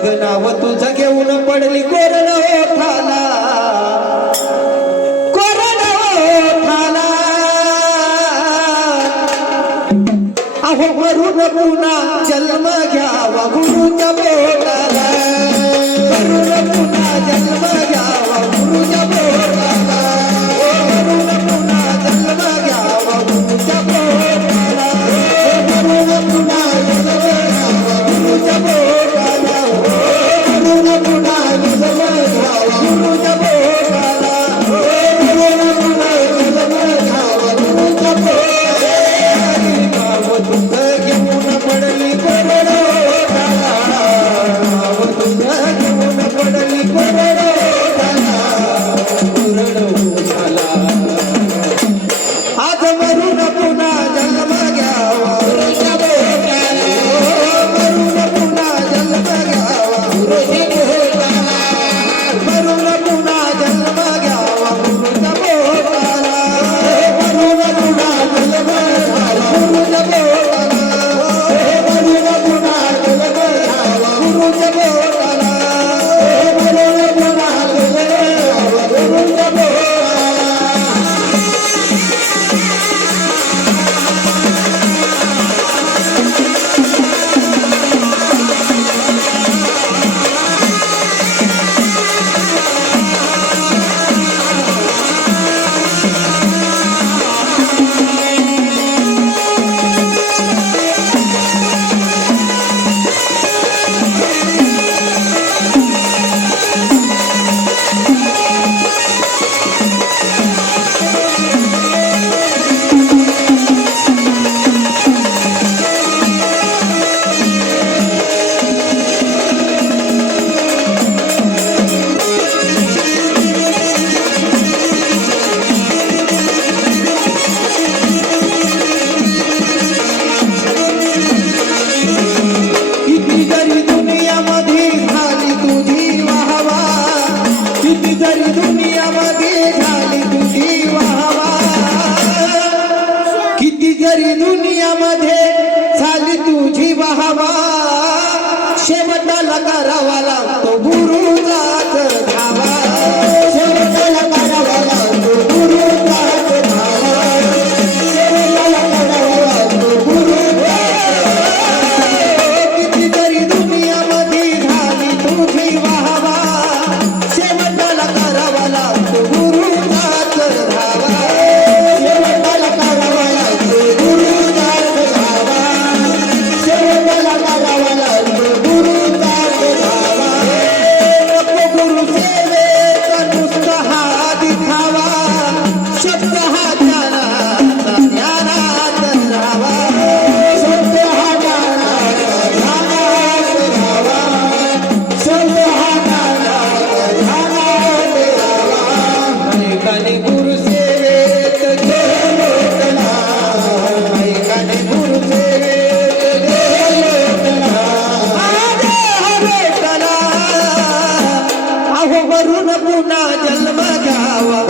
मग नाव तुझं घेऊन पडली कोरण ओठाला. कोरण अहो वरून पुन्हा ના જન્મ ગાવા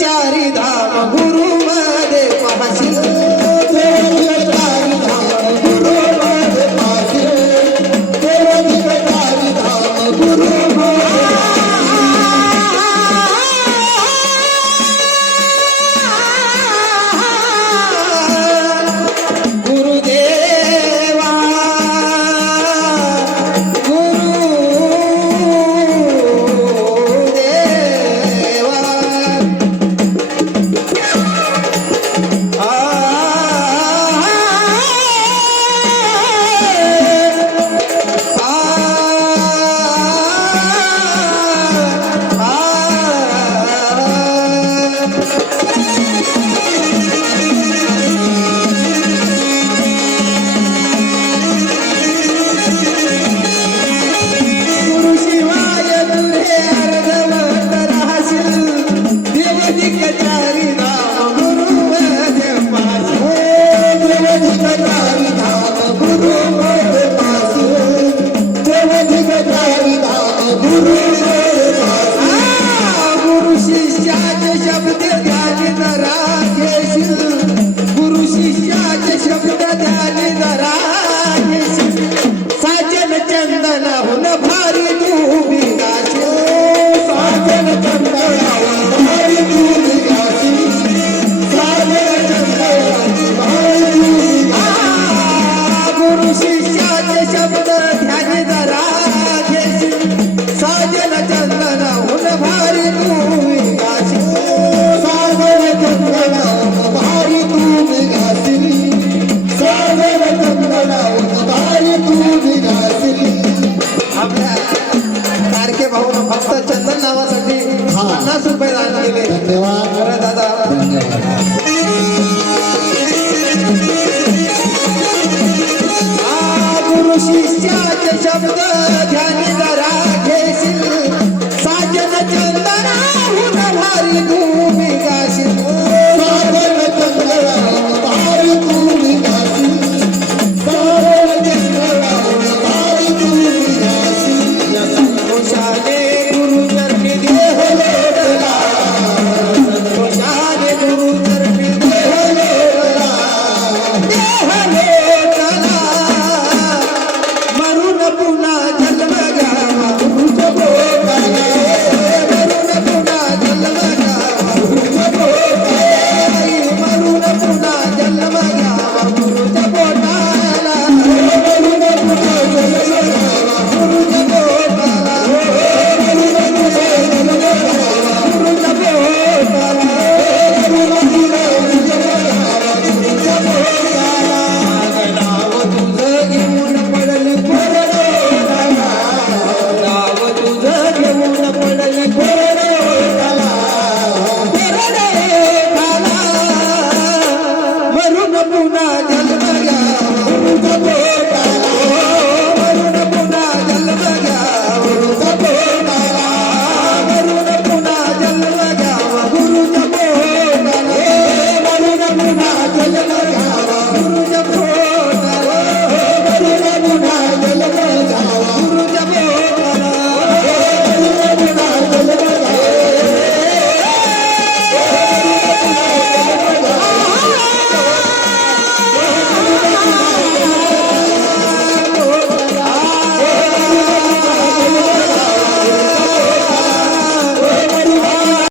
चारिदा Bye-bye.